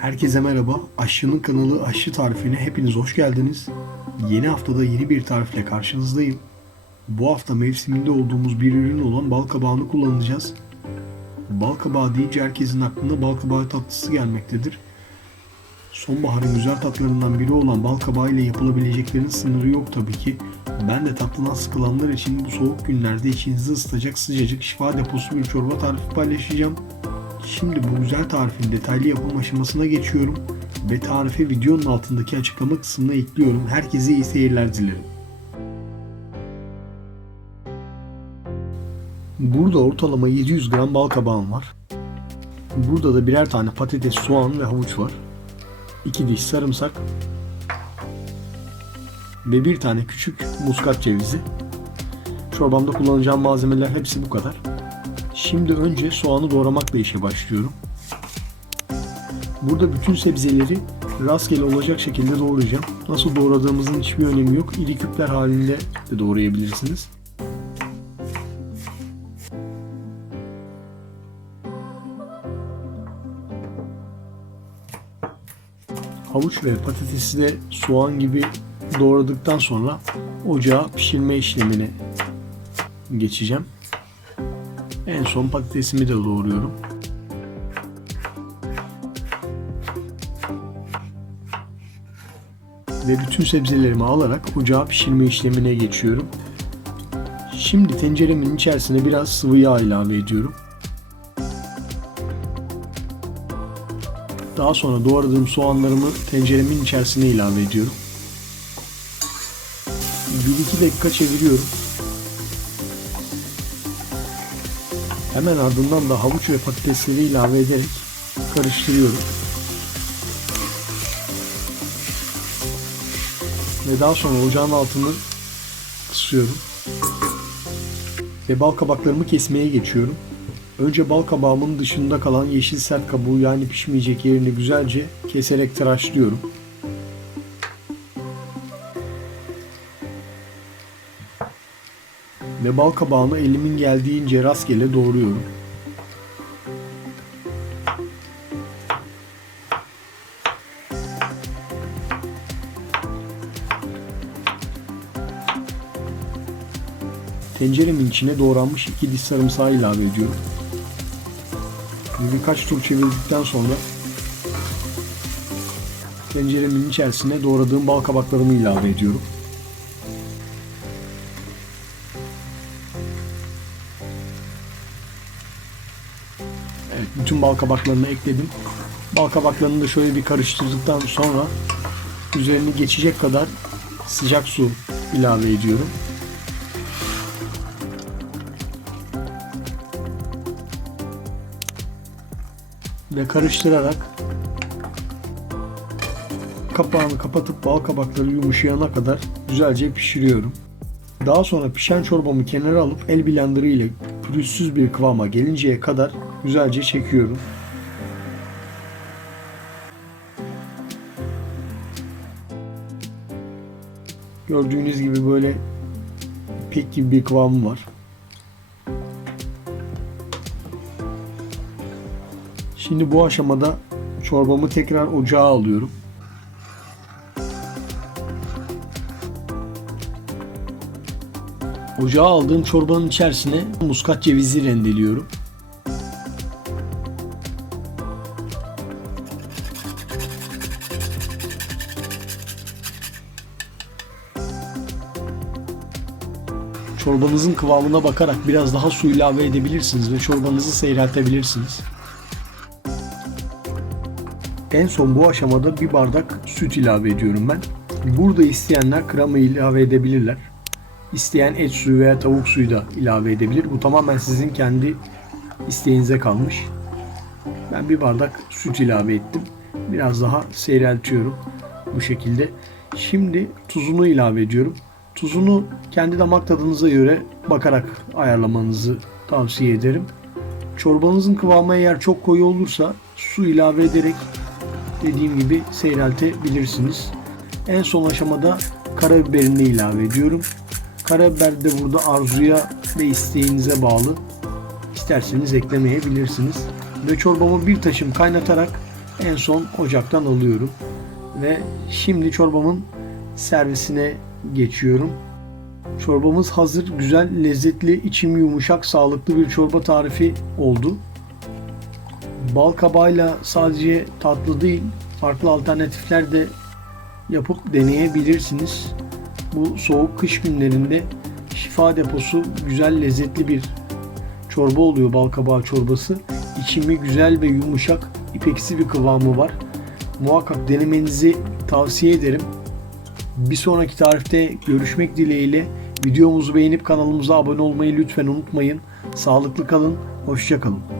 Herkese merhaba. Aşçının kanalı Aşçı Tarifine hepiniz hoş geldiniz. Yeni haftada yeni bir tarifle karşınızdayım. Bu hafta mevsiminde olduğumuz bir ürün olan bal kabağını kullanacağız. Bal kabağı deyince herkesin aklına bal kabağı tatlısı gelmektedir. Sonbaharın güzel tatlarından biri olan bal kabağı ile yapılabileceklerin sınırı yok tabii ki. Ben de tatlıdan sıkılanlar için bu soğuk günlerde içinizi ısıtacak sıcacık şifa deposu bir çorba tarifi paylaşacağım. Şimdi bu güzel tarifin detaylı yapım aşamasına geçiyorum ve tarifi videonun altındaki açıklama kısmına ekliyorum. Herkese iyi seyirler dilerim. Burada ortalama 700 gram bal kabağım var. Burada da birer tane patates, soğan ve havuç var. 2 diş sarımsak ve bir tane küçük muskat cevizi. Çorbamda kullanacağım malzemeler hepsi bu kadar. Şimdi önce soğanı doğramakla işe başlıyorum. Burada bütün sebzeleri rastgele olacak şekilde doğrayacağım. Nasıl doğradığımızın hiçbir önemi yok. İri küpler halinde de doğrayabilirsiniz. Havuç ve patatesi de soğan gibi doğradıktan sonra ocağa pişirme işlemine geçeceğim. En son patatesimi de doğruyorum. Ve bütün sebzelerimi alarak ocağa pişirme işlemine geçiyorum. Şimdi tenceremin içerisine biraz sıvı yağ ilave ediyorum. Daha sonra doğradığım soğanlarımı tenceremin içerisine ilave ediyorum. 1-2 dakika çeviriyorum. Hemen ardından da havuç ve patatesleri ilave ederek karıştırıyorum. Ve daha sonra ocağın altını kısıyorum. Ve bal kabaklarımı kesmeye geçiyorum. Önce bal kabağımın dışında kalan yeşil sert kabuğu, yani pişmeyecek yerini güzelce keserek tıraşlıyorum. Ve bal kabağını elimin geldiğince rastgele doğruyorum. Tenceremin içine doğranmış 2 diş sarımsağı ilave ediyorum. Birkaç tur çevirdikten sonra tenceremin içerisine doğradığım bal kabaklarımı ilave ediyorum. Evet, bütün bal kabaklarını ekledim. Bal kabaklarını da şöyle bir karıştırdıktan sonra üzerini geçecek kadar sıcak su ilave ediyorum. Ve karıştırarak kapağını kapatıp bal kabakları yumuşayana kadar güzelce pişiriyorum. Daha sonra pişen çorbamı kenara alıp el blenderı ile pürüzsüz bir kıvama gelinceye kadar güzelce çekiyorum. Gördüğünüz gibi böyle pek gibi bir kıvamı var. Şimdi bu aşamada çorbamı tekrar ocağa alıyorum. Ocağa aldığım çorbanın içerisine muskat cevizi rendeliyorum. Çorbanızın kıvamına bakarak biraz daha su ilave edebilirsiniz ve çorbanızı seyreltebilirsiniz. En son bu aşamada bir bardak süt ilave ediyorum ben. Burada isteyenler krema ilave edebilirler. İsteyen et suyu veya tavuk suyu da ilave edebilir. Bu tamamen sizin kendi isteğinize kalmış. Ben bir bardak süt ilave ettim. Biraz daha seyreltiyorum bu şekilde. Şimdi tuzunu ilave ediyorum. Tuzunu kendi damak tadınıza göre bakarak ayarlamanızı tavsiye ederim. Çorbanızın kıvamı eğer çok koyu olursa su ilave ederek dediğim gibi seyreltebilirsiniz. En son aşamada karabiberini ilave ediyorum. Karabiber de burada arzuya ve isteğinize bağlı. İsterseniz eklemeyebilirsiniz. Ve çorbamı bir taşım kaynatarak En son ocaktan alıyorum. Ve şimdi çorbamın servisine geçiyorum. Çorbamız hazır, güzel, lezzetli, içim yumuşak, sağlıklı bir çorba tarifi oldu. Bal kabağıyla sadece tatlı değil, farklı alternatifler de yapıp deneyebilirsiniz. Bu soğuk kış günlerinde şifa deposu, güzel, lezzetli bir çorba oluyor bal kabağı çorbası. İçimi güzel ve yumuşak, ipeksi bir kıvamı var. Muhakkak denemenizi tavsiye ederim. Bir sonraki tarifte görüşmek dileğiyle. Videomuzu beğenip kanalımıza abone olmayı lütfen unutmayın. Sağlıklı kalın, hoşça kalın.